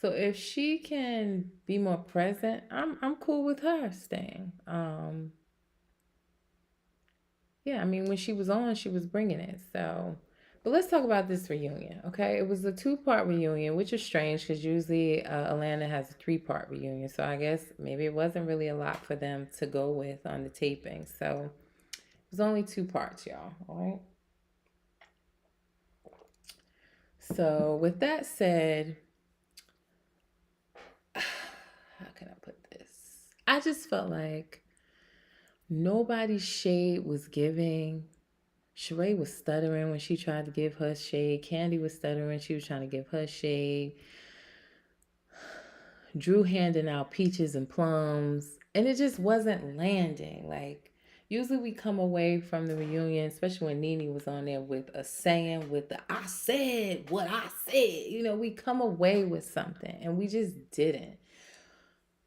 So if she can be more present, I'm cool with her staying. When she was on, she was bringing it. So, but let's talk about this reunion, okay? It was a 2-part reunion, which is strange because usually Atlanta has a 3-part reunion. So I guess maybe it wasn't really a lot for them to go with on the taping. So it was only 2 parts, y'all, all right? So with that said, how can I put this? I just felt like nobody's shade was giving. Sheree was stuttering when she tried to give her shade. Candy was stuttering. She was trying to give her shade. Drew handing out peaches and plums. And it just wasn't landing. Like, usually we come away from the reunion, especially when Nene was on there, with a saying, with the I said what I said. We come away with something. And we just didn't.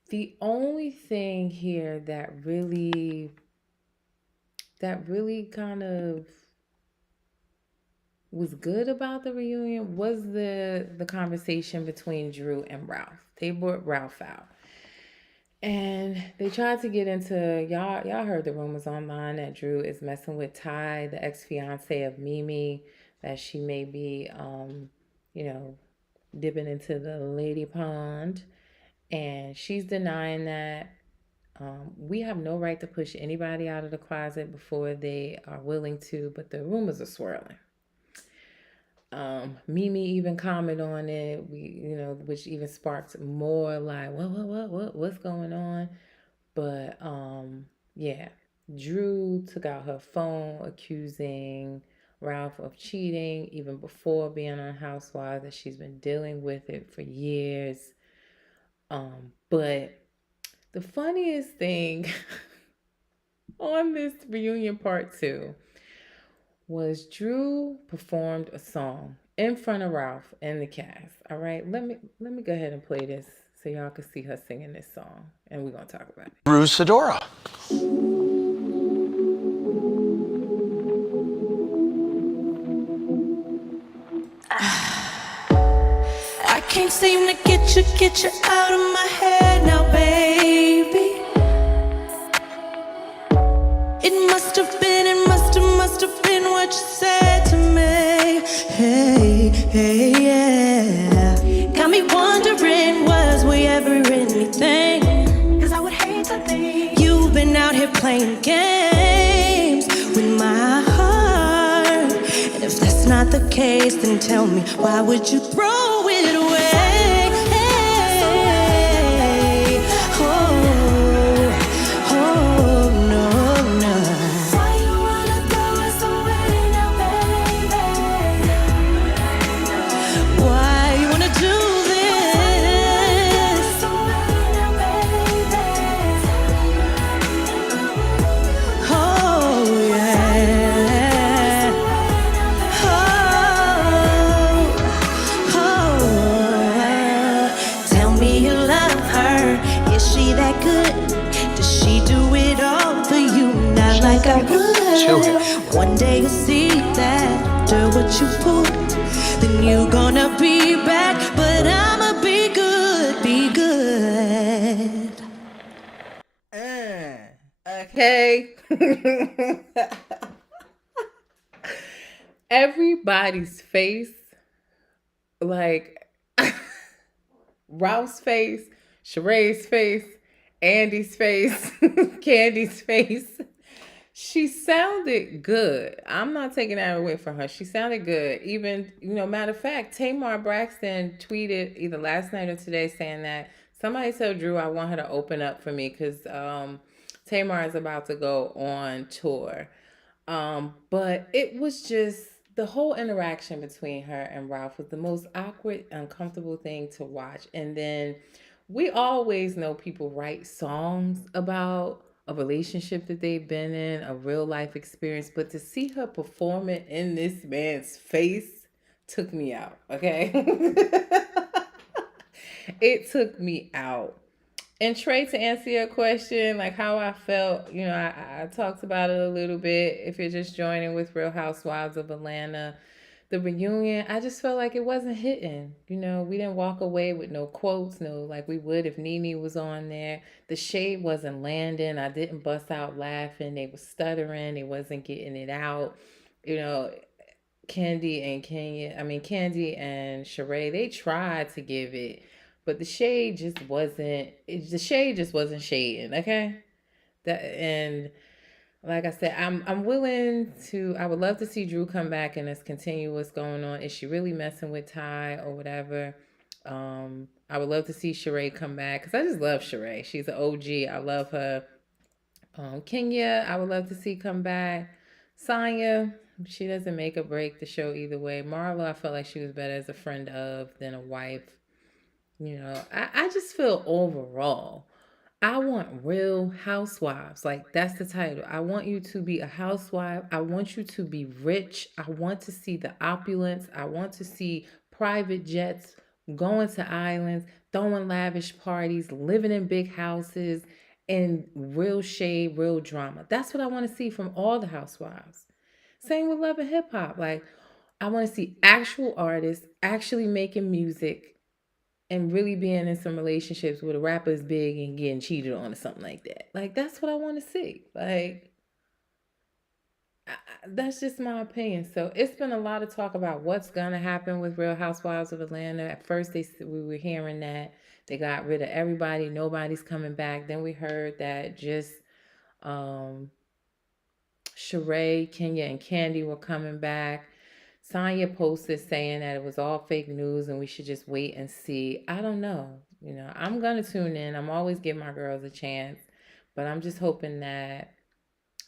The only thing here that really kind of was good about the reunion was the conversation between Drew and Ralph. They brought Ralph out. And they tried to get into, y'all heard the rumors online that Drew is messing with Ty, the ex-fiance of Mimi, that she may be, dipping into the lady pond. And she's denying that. We have no right to push anybody out of the closet before they are willing to, but the rumors are swirling. Mimi even commented on it. Which even sparked more like, what's going on? But yeah, Drew took out her phone accusing Ralph of cheating even before being on Housewives, that she's been dealing with it for years. But the funniest thing on this reunion part 2 was Drew performed a song in front of Ralph and the cast. All right, let me go ahead and play this so y'all can see her singing this song, and we're gonna talk about it. Drew Sidora. I can't seem to get you out of my head now, baby. It must have been what you said to me. Hey, yeah. Got me wondering, was we ever anything? Cause I would hate to think you've been out here playing games with my heart. And if that's not the case, then tell me, why would you throw it away? Like I would. One day you'll see that after what you put, then you're gonna be back. But I'ma be good. Okay. Everybody's face, like Ralph's face, Sheree's face, Andy's face, Candy's face. She sounded good. I'm not taking that away from her. She sounded good. Even, matter of fact, Tamar Braxton tweeted either last night or today saying that somebody told Drew I want her to open up for me because Tamar is about to go on tour. But it was just, the whole interaction between her and Ralph was the most awkward, uncomfortable thing to watch. And then we always know people write songs about a relationship that they've been in, a real life experience, but to see her perform it in this man's face took me out, okay? It took me out. And Trey, to answer your question, like how I felt, I talked about it a little bit. If you're just joining with Real Housewives of Atlanta, the reunion, I just felt like it wasn't hitting. We didn't walk away with no quotes, like we would if Nene was on there. The shade wasn't landing. I didn't bust out laughing. They were stuttering. They wasn't getting it out. Candy and Sheree, they tried to give it, but the shade just wasn't. The shade just wasn't shading. Okay, and like I said, I'm willing to. I would love to see Drew come back and us continue what's going on. Is she really messing with Ty or whatever? I would love to see Sheree come back because I just love Sheree. She's an OG. I love her. Kenya, I would love to see come back. Sonya, she doesn't make or break the show either way. Marlo, I felt like she was better as a friend of than a wife. I just feel overall, I want Real Housewives. Like, that's the title. I want you to be a housewife. I want you to be rich. I want to see the opulence. I want to see private jets, going to islands, throwing lavish parties, living in big houses, and real shade, real drama. That's what I want to see from all the housewives. Same with Love and Hip Hop. Like, I want to see actual artists actually making music and really being in some relationships where the rapper is big and getting cheated on or something like that. Like, that's what I want to see. Like, that's just my opinion. So it's been a lot of talk about what's going to happen with Real Housewives of Atlanta. At first, we were hearing that they got rid of everybody. Nobody's coming back. Then we heard that just Sheree, Kenya, and Candy were coming back. Sonya posted saying that it was all fake news and we should just wait and see. I don't know. I'm going to tune in. I'm always giving my girls a chance, but I'm just hoping that,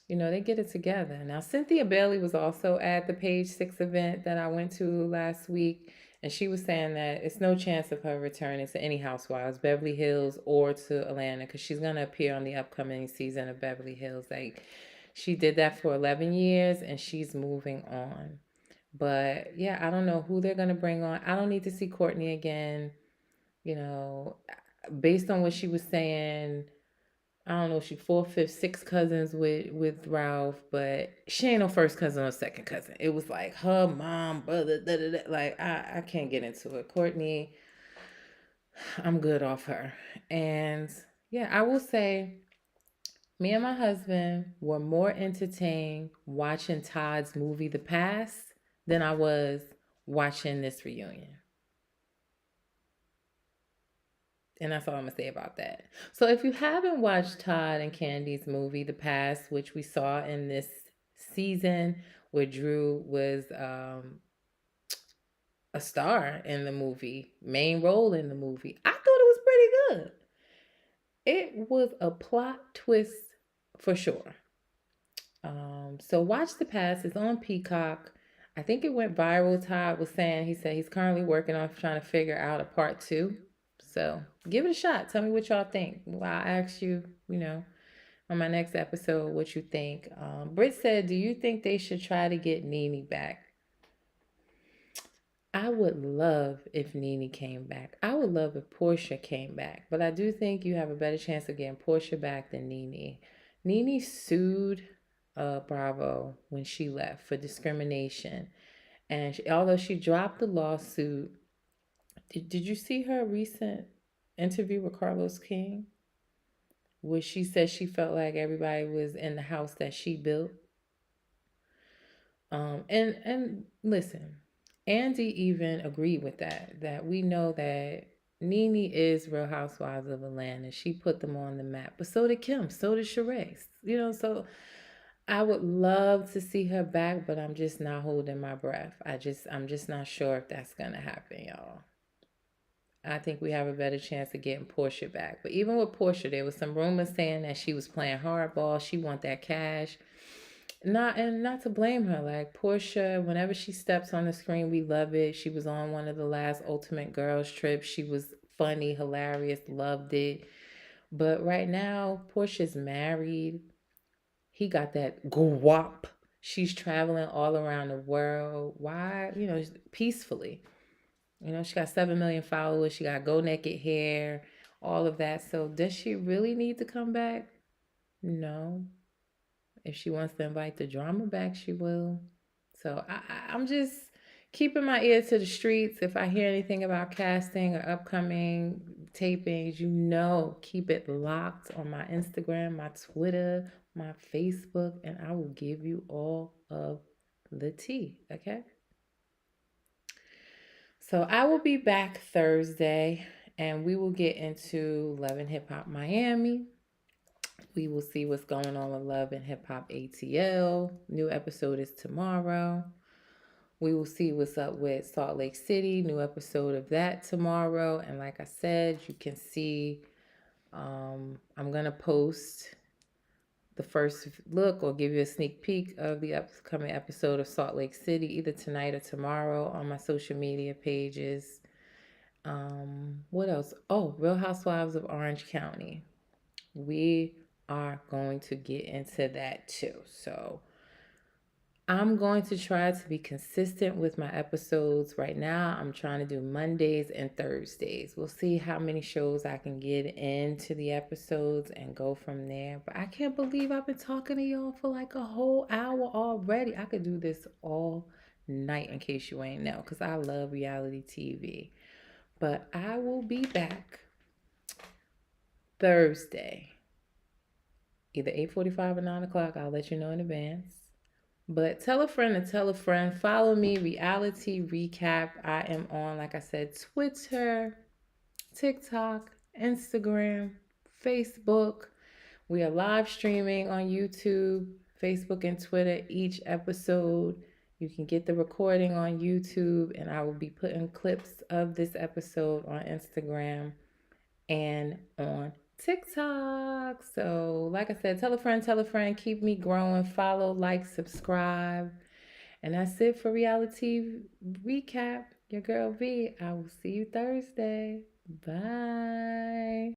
they get it together. Now, Cynthia Bailey was also at the Page 6 event that I went to last week, and she was saying that it's no chance of her returning to any Housewives, Beverly Hills or to Atlanta, because she's going to appear on the upcoming season of Beverly Hills. Like, she did that for 11 years, and she's moving on. But yeah, I don't know who they're going to bring on. I don't need to see Courtney again. Based on what she was saying, I don't know if she fourth, fifth, sixth cousins with Ralph, but she ain't no first cousin or second cousin. It was like her mom, brother, da, da, da. Like I can't get into it. Courtney, I'm good off her. And yeah, I will say me and my husband were more entertained watching Todd's movie The Past than I was watching this reunion. And that's all I'm going to say about that. So if you haven't watched Todd and Candy's movie, The Past, which we saw in this season, where Drew was a star in the movie, main role in the movie, I thought it was pretty good. It was a plot twist for sure. So watch The Past. It's on Peacock. I think it went viral. Todd was saying, he said he's currently working on trying to figure out a part 2. So give it a shot. Tell me what y'all think. Well, I'll ask you, on my next episode, what you think. Britt said, do you think they should try to get Nene back? I would love if Nene came back. I would love if Portia came back. But I do think you have a better chance of getting Portia back than Nene. Nene sued Bravo when she left for discrimination. And although she dropped the lawsuit, did you see her recent interview with Carlos King? Where she said she felt like everybody was in the house that she built. And listen, Andy even agreed with that we know that Nene is Real Housewives of Atlanta. She put them on the map. But so did Kim, so did Sheree. So I would love to see her back, but I'm just not holding my breath. I'm just not sure if that's gonna happen, y'all. I think we have a better chance of getting Portia back. But even with Portia, there was some rumors saying that she was playing hardball. She want that cash. Not to blame her. Like Portia, whenever she steps on the screen, we love it. She was on one of the last Ultimate Girls trips. She was funny, hilarious, loved it. But right now, Portia's married. He got that guap. She's traveling all around the world. Why? Peacefully. She got 7 million followers. She got go naked hair, all of that. So does she really need to come back? No. If she wants to invite the drama back, she will. So I'm just keeping my ear to the streets. If I hear anything about casting or upcoming tapings, keep it locked on my Instagram, my Twitter, my Facebook, and I will give you all of the tea, okay? So I will be back Thursday, and we will get into Love and Hip Hop Miami. We will see what's going on with Love and Hip Hop ATL. New episode is tomorrow. We will see what's up with Salt Lake City. New episode of that tomorrow. And like I said, you can see I'm going to post the first look or give you a sneak peek of the upcoming episode of Salt Lake City either tonight or tomorrow on my social media pages. What else? Oh, Real Housewives of Orange County. We are going to get into that too. So I'm going to try to be consistent with my episodes. Right now, I'm trying to do Mondays and Thursdays. We'll see how many shows I can get into the episodes and go from there. But I can't believe I've been talking to y'all for like a whole hour already. I could do this all night in case you ain't know, because I love reality TV. But I will be back Thursday, either 8:45 or 9 o'clock. I'll let you know in advance. But tell a friend to tell a friend. Follow me, Reality Recap. I am on, like I said, Twitter, TikTok, Instagram, Facebook. We are live streaming on YouTube, Facebook, and Twitter. Each episode You can get the recording on YouTube, and I will be putting clips of this episode on Instagram and on TikTok. So, like I said, tell a friend, keep me growing. Follow, like, subscribe. And that's it for Reality Recap. Your girl V. I will see you Thursday. Bye.